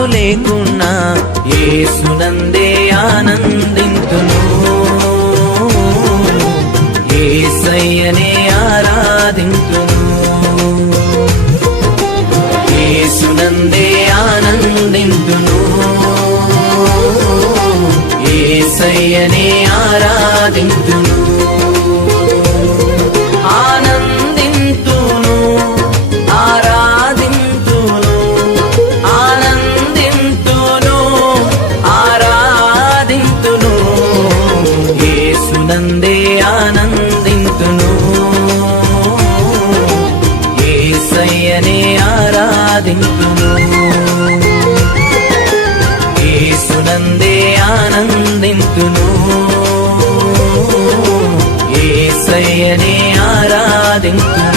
నాకు లేకున్నా యేసునందే ఆనందింతును, యేసయ్యనే ఆరాధింతును, యేసునందే ఆనందింతును, యేసయ్యనే ఆరాధింతును, ఆనందింతును, ఆరాధింతును, ఆనందింతును, ఆరాధింతును, యేసునందే ఆనందింతును, యేసయ్యనే ఆరాధింతును, యేసునందే ఆనందింతును, యేసయ్యనే ఆరాధింతును.